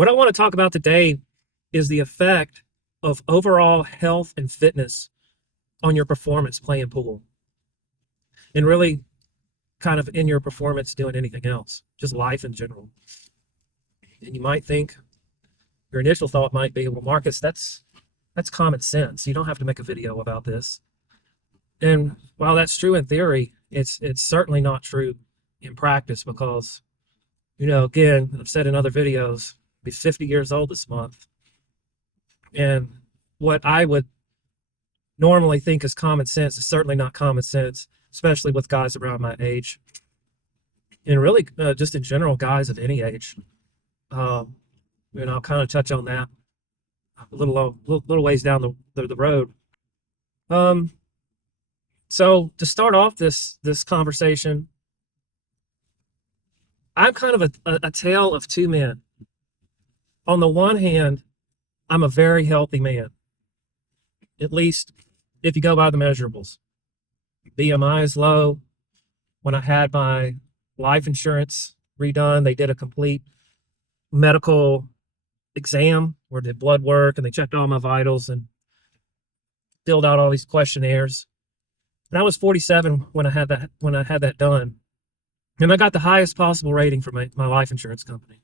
What I want to talk about today is the effect of overall health and fitness on your performance playing pool, and really kind of in your performance doing anything else, just life in general. And you might think, your initial thought might be, well, Marcus, that's common sense. You don't have to make a video about this. And while that's true in theory, it's certainly not true in practice because, again, I've said in other videos, I'll be 50 years old this month. And what I would normally think is common sense is certainly not common sense, especially with guys around my age. And really, just in general, guys of any age. I'll kind of touch on that a little ways down the road. So to start off this conversation, I'm kind of a tale of two men. On the one hand, I'm a very healthy man, at least if you go by the measurables. BMI is low. When I had my life insurance redone, they did a complete medical exam where they did blood work and they checked all my vitals and filled out all these questionnaires. And I was 47 when I had that done. And I got the highest possible rating from my life insurance company.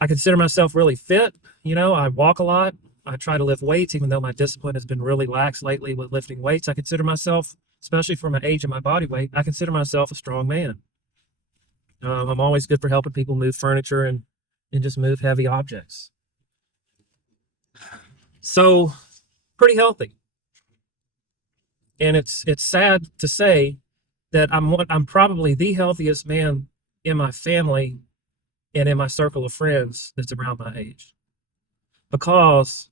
I consider myself really fit. I walk a lot. I try to lift weights, even though my discipline has been really lax lately with lifting weights. I consider myself, especially for my age and my body weight, I consider myself a strong man. I'm always good for helping people move furniture and just move heavy objects. So, pretty healthy. And it's sad to say that I'm probably the healthiest man in my family and in my circle of friends that's around my age. Because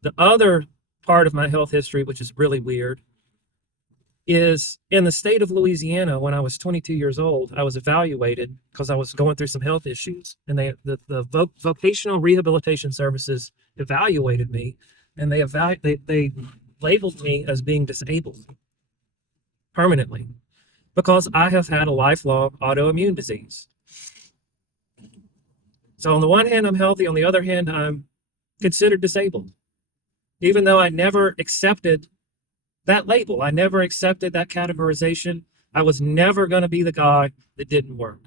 the other part of my health history, which is really weird, is in the state of Louisiana. When I was 22 years old, I was evaluated because I was going through some health issues, and the vocational rehabilitation services evaluated me, and they labeled me as being disabled permanently because I have had a lifelong autoimmune disease. So on the one hand, I'm healthy. On the other hand, I'm considered disabled, even though I never accepted that label. I never accepted that categorization. I was never going to be the guy that didn't work.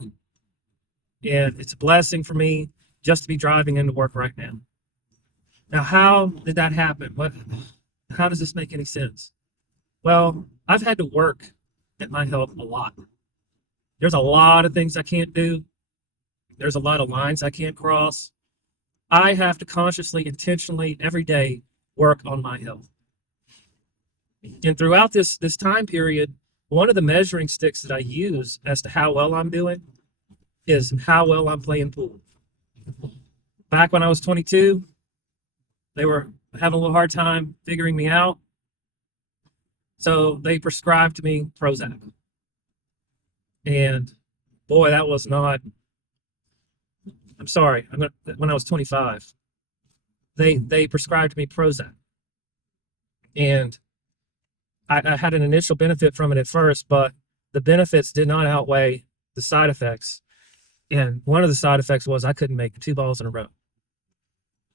And it's a blessing for me just to be driving into work right now. Now, how did that happen? How does this make any sense? Well, I've had to work at my health a lot. There's a lot of things I can't do. There's a lot of lines I can't cross. I have to consciously, intentionally, every day work on my health. And throughout this time period, one of the measuring sticks that I use as to how well I'm doing is how well I'm playing pool. Back when I was 22, they were having a little hard time figuring me out. So they prescribed me Prozac. And boy, that was not, I'm sorry, when I was 25, they prescribed me Prozac. And I had an initial benefit from it at first, but the benefits did not outweigh the side effects. And one of the side effects was I couldn't make 2 balls in a row.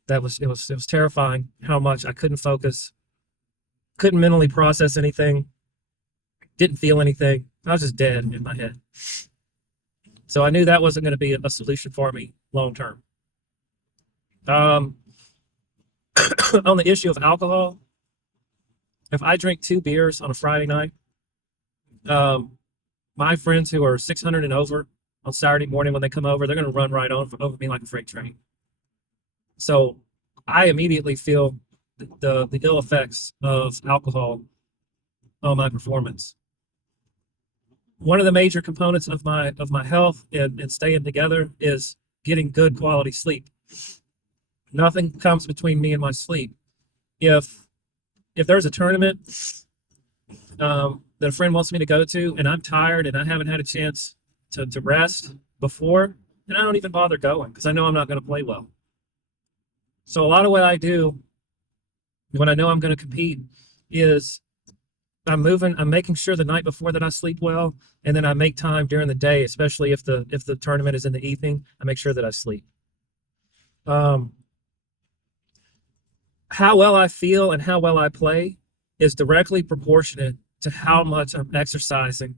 It was terrifying how much I couldn't focus, couldn't mentally process anything, didn't feel anything. I was just dead in my head. So I knew that wasn't going to be a solution for me long term. On the issue of alcohol, if I drink 2 beers on a Friday night, my friends who are 600 and over on Saturday morning when they come over, they're going to run right over me like a freight train. So I immediately feel the ill effects of alcohol on my performance. One of the major components of my health and staying together is getting good quality sleep. Nothing comes between me and my sleep. If there's a tournament that a friend wants me to go to and I'm tired and I haven't had a chance to rest before, then I don't even bother going because I know I'm not going to play well. So a lot of what I do when I know I'm going to compete is I'm making sure the night before that I sleep well, and then I make time during the day, especially if the tournament is in the evening, I make sure that I sleep. Um, how well I feel and how well I play is directly proportionate to how much I'm exercising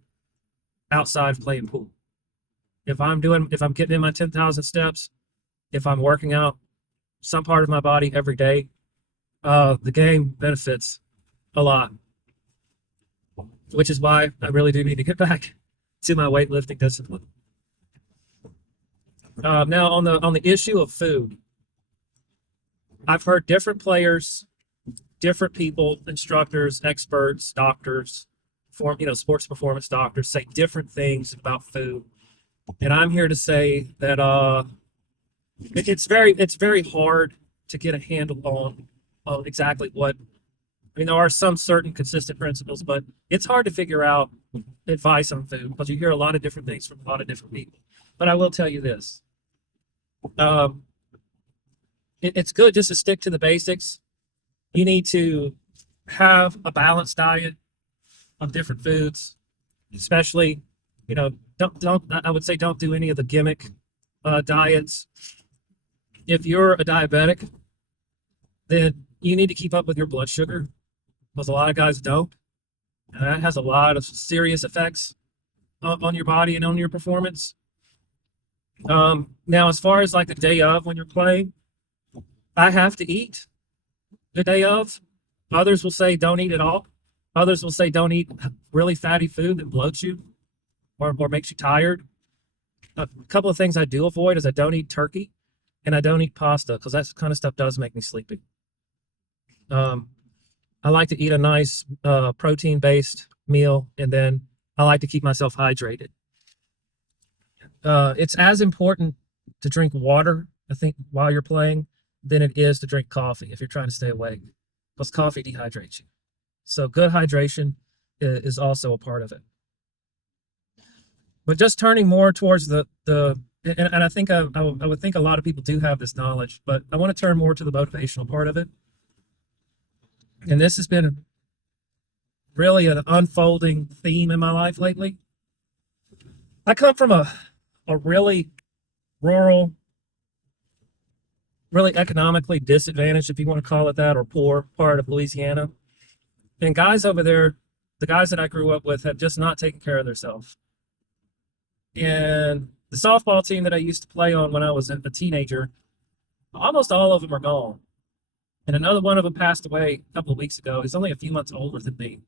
outside of playing pool. If I'm getting in my 10,000 steps, if I'm working out some part of my body every day, the game benefits a lot, which is why I really do need to get back to my weightlifting discipline. Now on the issue of food, I've heard different players, different people, instructors, experts, doctors, sports performance doctors say different things about food, and I'm here to say that it's very hard to get a handle on exactly what. I mean, there are some certain consistent principles, but it's hard to figure out advice on food because you hear a lot of different things from a lot of different people. But I will tell you this: um, it's good just to stick to the basics. You need to have a balanced diet of different foods, especially, don't I would say don't do any of the gimmick diets. If you're a diabetic, then you need to keep up with your blood sugar because a lot of guys don't. And that has a lot of serious effects on your body and on your performance. Now, as far as like the day of when you're playing, I have to eat the day of. Others will say don't eat at all. Others will say don't eat really fatty food that bloats you or makes you tired. A couple of things I do avoid is I don't eat turkey and I don't eat pasta because that kind of stuff does make me sleepy. I like to eat a nice protein-based meal, and then I like to keep myself hydrated. It's as important to drink water, I think, while you're playing than it is to drink coffee if you're trying to stay awake, because coffee dehydrates you. So good hydration is also a part of it. But just turning more towards and I think I would think a lot of people do have this knowledge, but I want to turn more to the motivational part of it. And this has been really an unfolding theme in my life lately. I come from a really rural, really economically disadvantaged, if you want to call it that, or poor part of Louisiana. And guys over there, the guys that I grew up with, have just not taken care of themselves. And the softball team that I used to play on when I was a teenager, almost all of them are gone. And another one of them passed away a couple of weeks ago. He's only a few months older than me.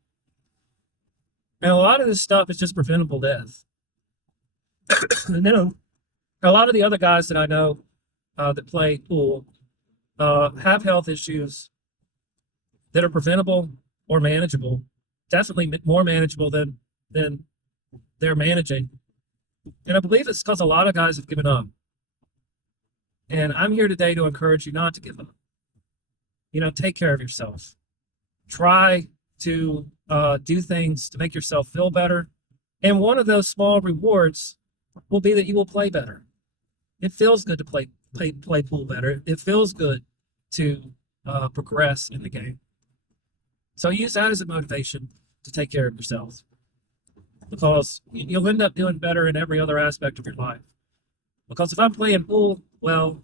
And a lot of this stuff is just preventable death. And then a lot of the other guys that I know that play pool have health issues that are preventable or manageable. Definitely more manageable than they're managing. And I believe it's because a lot of guys have given up. And I'm here today to encourage you not to give up. Take care of yourself. Try to do things to make yourself feel better. And one of those small rewards will be that you will play better. It feels good to play pool better. It feels good to progress in the game. So use that as a motivation to take care of yourself, because you'll end up doing better in every other aspect of your life. Because if I'm playing pool well,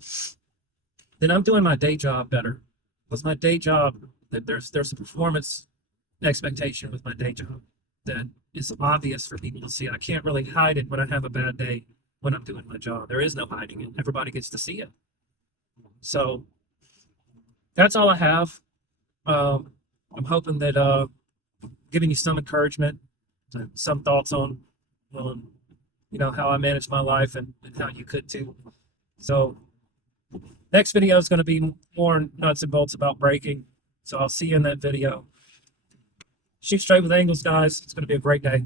then I'm doing my day job better. Because my day job, there's a performance expectation with my day job that is obvious for people to see. I can't really hide it when I have a bad day when I'm doing my job. There is no hiding it. Everybody gets to see it. So that's all I have. I'm hoping that giving you some encouragement, some thoughts on how I manage my life and how you could too. So next video is going to be more nuts and bolts about braking. So I'll see you in that video. Shoot straight with angles, guys. It's going to be a great day.